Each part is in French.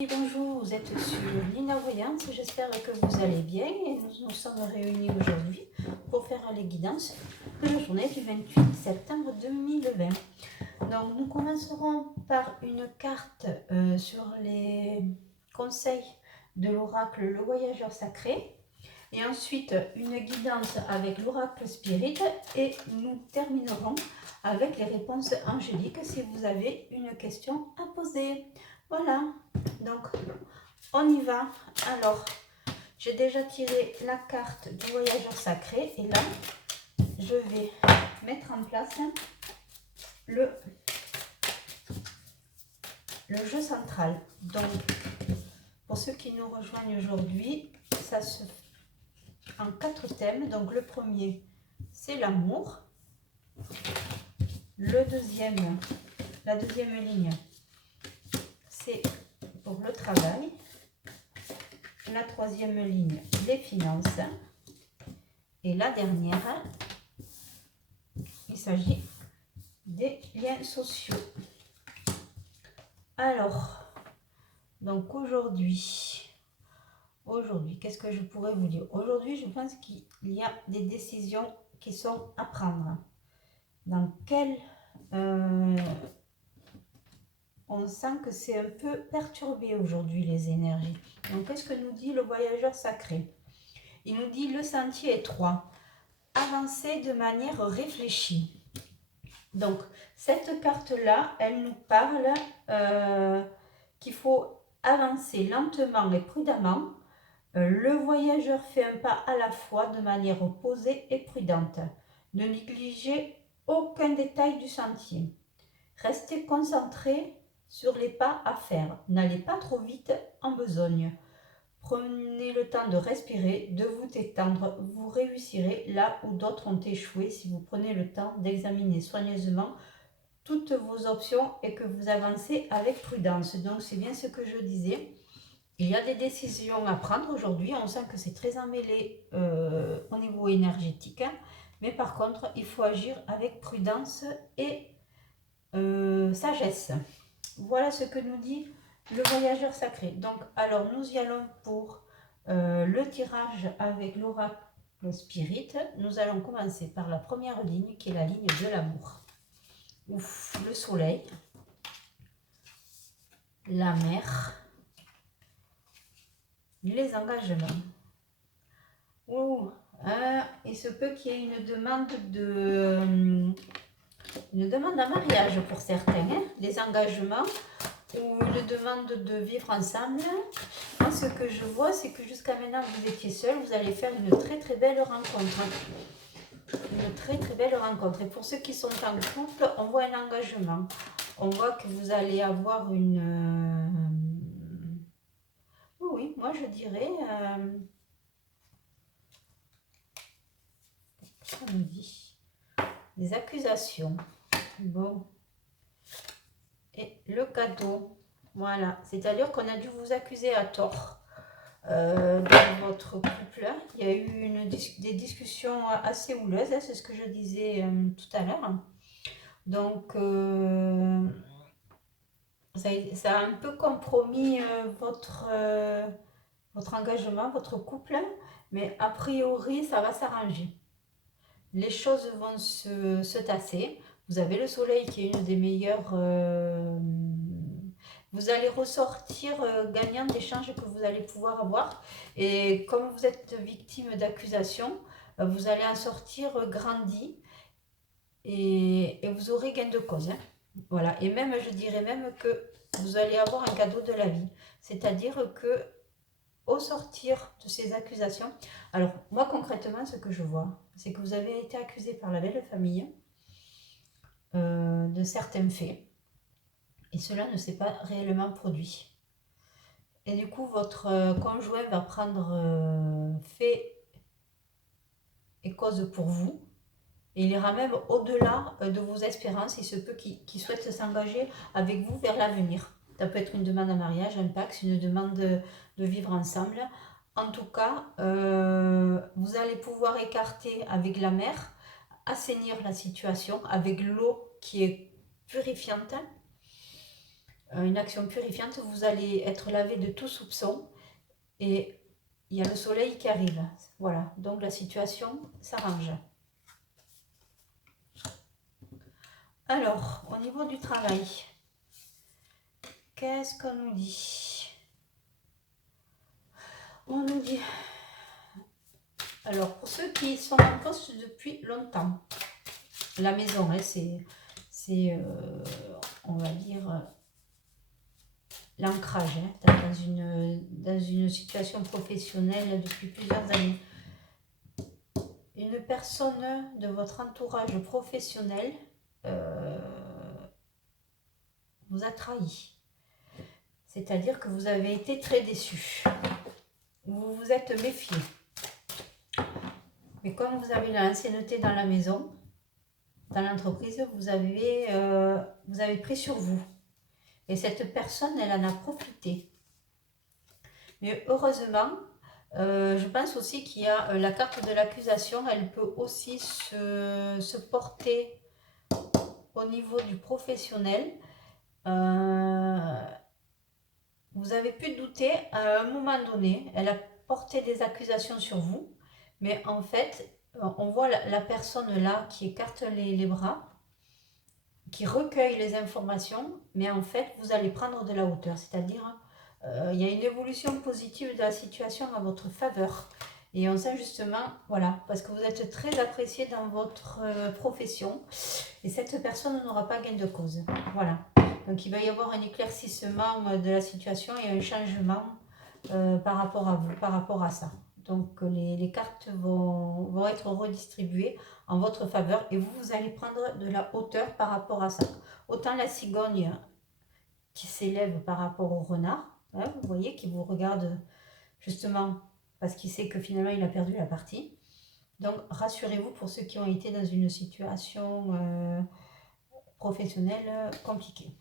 Bonjour, vous êtes sur Nina Voyance, j'espère que vous allez bien et nous sommes réunis aujourd'hui pour faire les guidances de la journée du 28 septembre 2020. Donc nous commencerons par une carte sur les conseils de l'oracle Le Voyageur Sacré et ensuite une guidance avec l'oracle Spirit et nous terminerons avec les réponses angéliques si vous avez une question à poser. Voilà, donc on y va. Alors, j'ai déjà tiré la carte du voyageur sacré et là, je vais mettre en place le jeu central. Donc, pour ceux qui nous rejoignent aujourd'hui, ça se fait en 4 thèmes. Donc, le premier, c'est l'amour. La deuxième ligne, c'est pour le travail. La troisième ligne, les finances. Et la dernière, il s'agit des liens sociaux. Alors, donc aujourd'hui, qu'est-ce que je pourrais vous dire? Aujourd'hui, je pense qu'il y a des décisions qui sont à prendre. Dans quel... on sent que c'est un peu perturbé aujourd'hui les énergies. Donc, qu'est-ce que nous dit le voyageur sacré? Il nous dit le sentier étroit. Avancer de manière réfléchie. Donc, cette carte-là, elle nous parle qu'il faut avancer lentement et prudemment. Le voyageur fait un pas à la fois de manière posée et prudente. Ne négligez aucun détail du sentier. Restez concentré sur les pas à faire. N'allez pas trop vite en besogne. Prenez le temps de respirer, de vous détendre. Vous réussirez là où d'autres ont échoué si vous prenez le temps d'examiner soigneusement toutes vos options et que vous avancez avec prudence. Donc c'est bien ce que je disais. Il y a des décisions à prendre aujourd'hui. On sent que c'est très emmêlé au niveau énergétique. Mais par contre, il faut agir avec prudence et sagesse. Voilà ce que nous dit le voyageur sacré. Donc, alors, nous y allons pour le tirage avec l'oracle Spirit. Nous allons commencer par la première ligne, qui est la ligne de l'amour. Ouf, le soleil, la mer, les engagements. Ouh, il se peut qu'il y ait une demande à mariage pour certains, hein, des engagements ou une demande de vivre ensemble. Moi, ce que je vois, c'est que jusqu'à maintenant, vous étiez seul, vous allez faire une très très belle rencontre. Une très très belle rencontre. Et pour ceux qui sont en couple, on voit un engagement. On voit que vous allez avoir une... Oui, moi je dirais... Ça me dit des accusations. Bon. Et le cadeau. Voilà. C'est-à-dire qu'on a dû vous accuser à tort. Dans votre couple, il y a eu des discussions assez houleuses, hein, c'est ce que je disais tout à l'heure. Donc, ça a un peu compromis votre engagement, votre couple, mais a priori, ça va s'arranger. Les choses vont se tasser. Vous avez le soleil qui est une des meilleures... vous allez ressortir gagnant des chances que vous allez pouvoir avoir. Et comme vous êtes victime d'accusations, vous allez en sortir grandi et vous aurez gain de cause. Hein. Voilà. Et même, je dirais même que vous allez avoir un cadeau de la vie. C'est-à-dire que au sortir de ces accusations, alors moi concrètement, ce que je vois, c'est que vous avez été accusé par la belle famille de certains faits. Et cela ne s'est pas réellement produit. Et du coup, votre conjoint va prendre fait et cause pour vous. Et il ira même au-delà de vos espérances. Il se peut qu'il souhaite s'engager avec vous vers l'avenir. Ça peut être une demande en mariage, un pacte, une demande de vivre ensemble. En tout cas, vous allez pouvoir écarter avec la mer, assainir la situation avec l'eau qui est purifiante. une action purifiante, vous allez être lavé de tout soupçon et il y a le soleil qui arrive. Voilà, donc la situation s'arrange. Alors, au niveau du travail, qu'est-ce qu'on nous dit? On nous dit... Alors, pour ceux qui sont en poste depuis longtemps, la maison, hein, c'est on va dire, l'ancrage hein, dans une situation professionnelle depuis plusieurs années. Une personne de votre entourage professionnel vous a trahi. C'est-à-dire que vous avez été très déçu. Vous vous êtes méfié. Mais comme vous avez l'ancienneté dans la maison, dans l'entreprise, vous avez pris sur vous. Et cette personne, elle en a profité. Mais heureusement, je pense aussi qu'il y a la carte de l'accusation. Elle peut aussi se porter au niveau du professionnel. Vous avez pu douter à un moment donné. Elle a porté des accusations sur vous. Mais en fait, on voit la personne là qui écarte les bras, qui recueille les informations, mais en fait, vous allez prendre de la hauteur. C'est-à-dire, il y a une évolution positive de la situation à votre faveur. Et on sent justement, voilà, parce que vous êtes très apprécié dans votre profession. Et cette personne n'aura pas gain de cause. Voilà. Donc, il va y avoir un éclaircissement de la situation et un changement par rapport à vous, par rapport à ça. Donc les cartes vont être redistribuées en votre faveur et vous allez prendre de la hauteur par rapport à ça. Autant la cigogne qui s'élève par rapport au renard, hein, vous voyez, qui vous regarde justement parce qu'il sait que finalement il a perdu la partie. Donc rassurez-vous pour ceux qui ont été dans une situation professionnelle compliquée.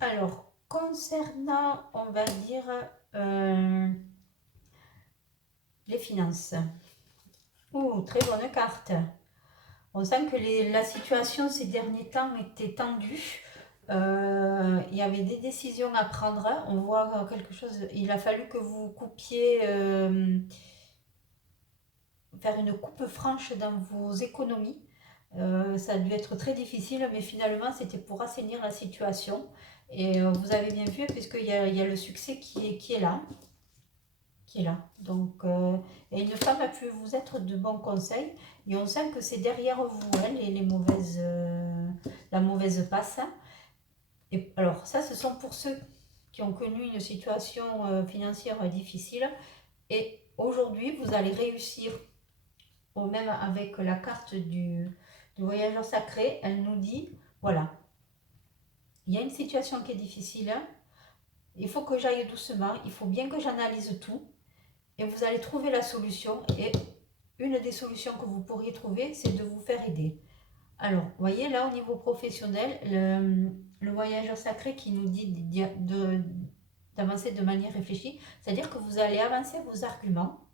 Alors, concernant, on va dire, les finances. Très bonne carte. On sent que la situation ces derniers temps était tendue. Il y avait des décisions à prendre. On voit quelque chose. Il a fallu que vous coupiez, faire une coupe franche dans vos économies. Ça a dû être très difficile, mais finalement, c'était pour assainir la situation. Et vous avez bien vu, puisqu'il y a le succès qui est là. Donc, et une femme a pu vous être de bons conseils et on sent que c'est derrière vous hein, la mauvaise passe. Et alors ça, ce sont pour ceux qui ont connu une situation financière difficile et aujourd'hui, vous allez réussir, même avec la carte du voyageur sacré, elle nous dit, voilà, il y a une situation qui est difficile, il faut que j'aille doucement, il faut bien que j'analyse tout. Et vous allez trouver la solution. Et une des solutions que vous pourriez trouver, c'est de vous faire aider. Alors, vous voyez, là, au niveau professionnel, le voyageur sacré qui nous dit d'avancer de manière réfléchie, c'est-à-dire que vous allez avancer vos arguments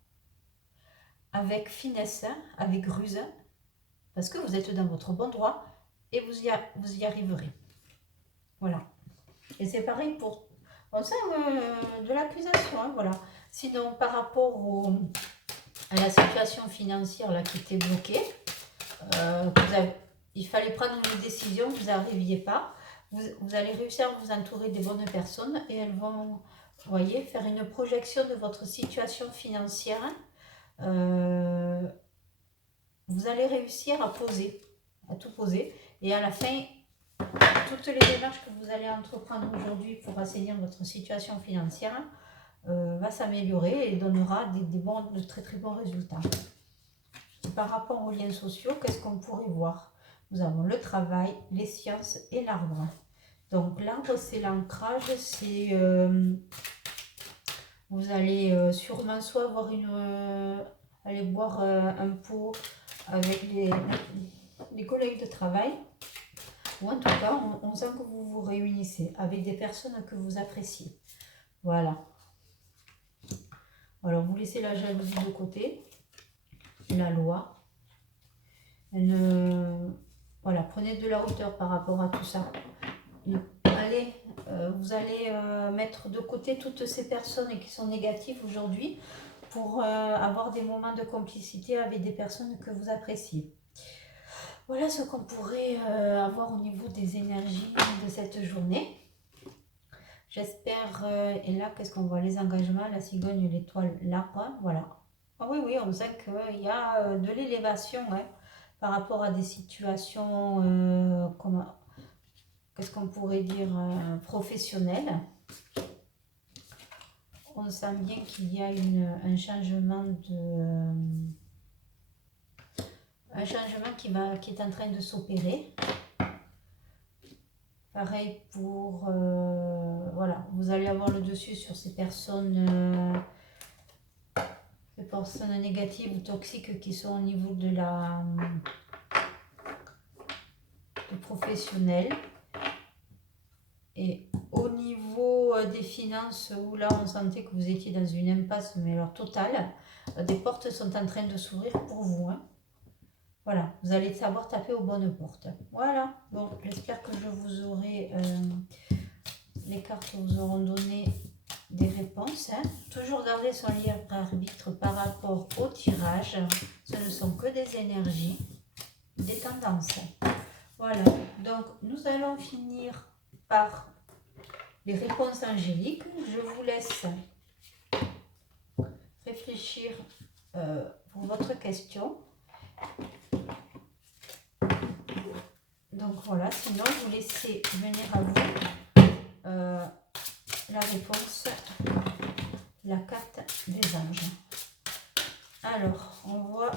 avec finesse, avec ruse, parce que vous êtes dans votre bon droit et vous y arriverez. Voilà. Et c'est pareil pour... On sent de l'accusation, hein, voilà. Sinon, par rapport à la situation financière là, qui était bloquée, il fallait prendre une décision, vous n'arriviez pas. Vous allez réussir à vous entourer des bonnes personnes et elles vont, vous voyez, faire une projection de votre situation financière. Vous allez réussir à tout poser. Et à la fin, toutes les démarches que vous allez entreprendre aujourd'hui pour assainir votre situation financière va s'améliorer et donnera de très très bons résultats. Et par rapport aux liens sociaux, qu'est-ce qu'on pourrait voir? Nous avons le travail, les sciences et l'arbre. Donc l'arbre, c'est l'ancrage, c'est... vous allez sûrement soit avoir aller boire un pot avec les collègues de travail, ou en tout cas, on sent que vous vous réunissez avec des personnes que vous appréciez. Voilà. Alors, vous laissez la jalousie de côté, la loi. Voilà, prenez de la hauteur par rapport à tout ça. vous allez mettre de côté toutes ces personnes qui sont négatives aujourd'hui pour avoir des moments de complicité avec des personnes que vous appréciez. Voilà ce qu'on pourrait avoir au niveau des énergies de cette journée. J'espère, et là, qu'est-ce qu'on voit? Les engagements, la cigogne, l'étoile, l'arbre, voilà. Ah oui, oui, on sait qu'il y a de l'élévation hein, par rapport à des situations, qu'est-ce qu'on pourrait dire, professionnelles. On sent bien qu'il y a un changement qui est en train de s'opérer. Pareil pour, voilà, vous allez avoir le dessus sur ces personnes négatives ou toxiques qui sont au niveau du professionnel. Et au niveau des finances, où là on sentait que vous étiez dans une impasse, mais alors totale, des portes sont en train de s'ouvrir pour vous. Hein. Voilà, vous allez savoir taper aux bonnes portes. Voilà, bon, j'espère que je vous aurai, les cartes vous auront donné des réponses. Hein. Toujours garder son libre arbitre par rapport au tirage. Ce ne sont que des énergies, des tendances. Voilà, donc nous allons finir par les réponses angéliques. Je vous laisse réfléchir pour votre question. Donc voilà, sinon vous laissez venir à vous la réponse, la carte des anges. Alors, on voit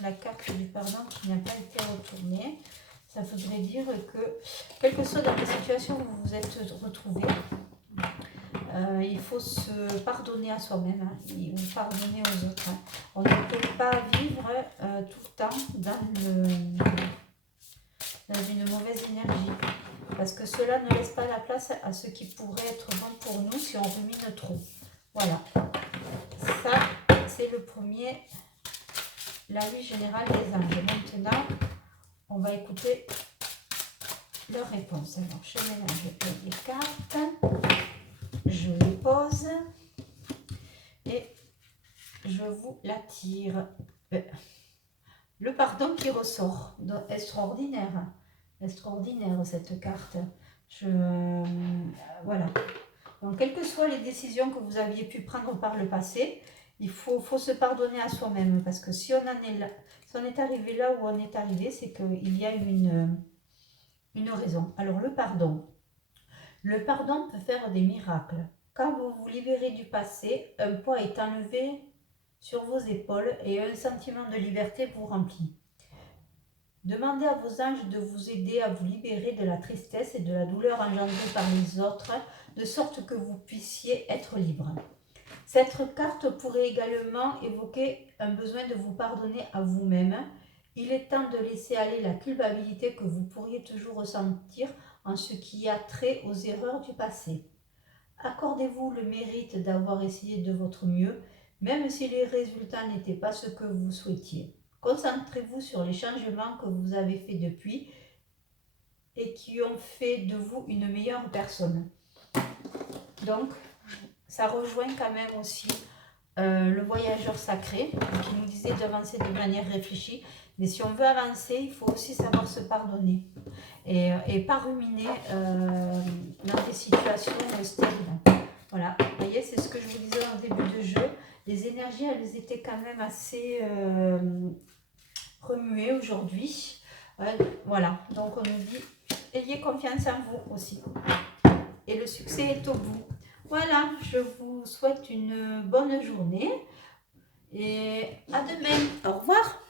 la carte du pardon qui n'a pas été retournée. Ça voudrait dire que, quelle que soit dans la situation où vous vous êtes retrouvé, il faut se pardonner à soi-même hein, ou pardonner aux autres. Hein. On ne peut pas vivre tout le temps dans une mauvaise énergie. Parce que cela ne laisse pas la place à ce qui pourrait être bon pour nous si on rumine trop. Voilà. Ça, c'est le premier, l'avis général des anges. Maintenant, on va écouter leurs réponses. Alors, je mélange les cartes, je les pose et je vous la tire. Le pardon qui ressort. Donc, extraordinaire. Extraordinaire cette carte. Voilà. Donc, quelles que soient les décisions que vous aviez pu prendre par le passé, il faut se pardonner à soi-même. Parce que si on est arrivé là où on est arrivé, c'est qu'il y a une raison. Alors, le pardon. Le pardon peut faire des miracles. Quand vous vous libérez du passé, un poids est enlevé sur vos épaules et un sentiment de liberté vous remplit. Demandez à vos anges de vous aider à vous libérer de la tristesse et de la douleur engendrée par les autres, de sorte que vous puissiez être libre. Cette carte pourrait également évoquer un besoin de vous pardonner à vous-même. Il est temps de laisser aller la culpabilité que vous pourriez toujours ressentir en ce qui a trait aux erreurs du passé. Accordez-vous le mérite d'avoir essayé de votre mieux, même si les résultats n'étaient pas ce que vous souhaitiez. Concentrez-vous sur les changements que vous avez faits depuis et qui ont fait de vous une meilleure personne. Donc, ça rejoint quand même aussi le voyageur sacré qui nous disait d'avancer de manière réfléchie. Mais si on veut avancer, il faut aussi savoir se pardonner et pas ruminer dans des situations stériles. Voilà, vous voyez, c'est ce que je vous disais en début de jeu. Les énergies, elles étaient quand même assez remuées aujourd'hui. Voilà, donc on nous dit, ayez confiance en vous aussi. Et le succès est au bout. Voilà, je vous souhaite une bonne journée et à demain. Au revoir.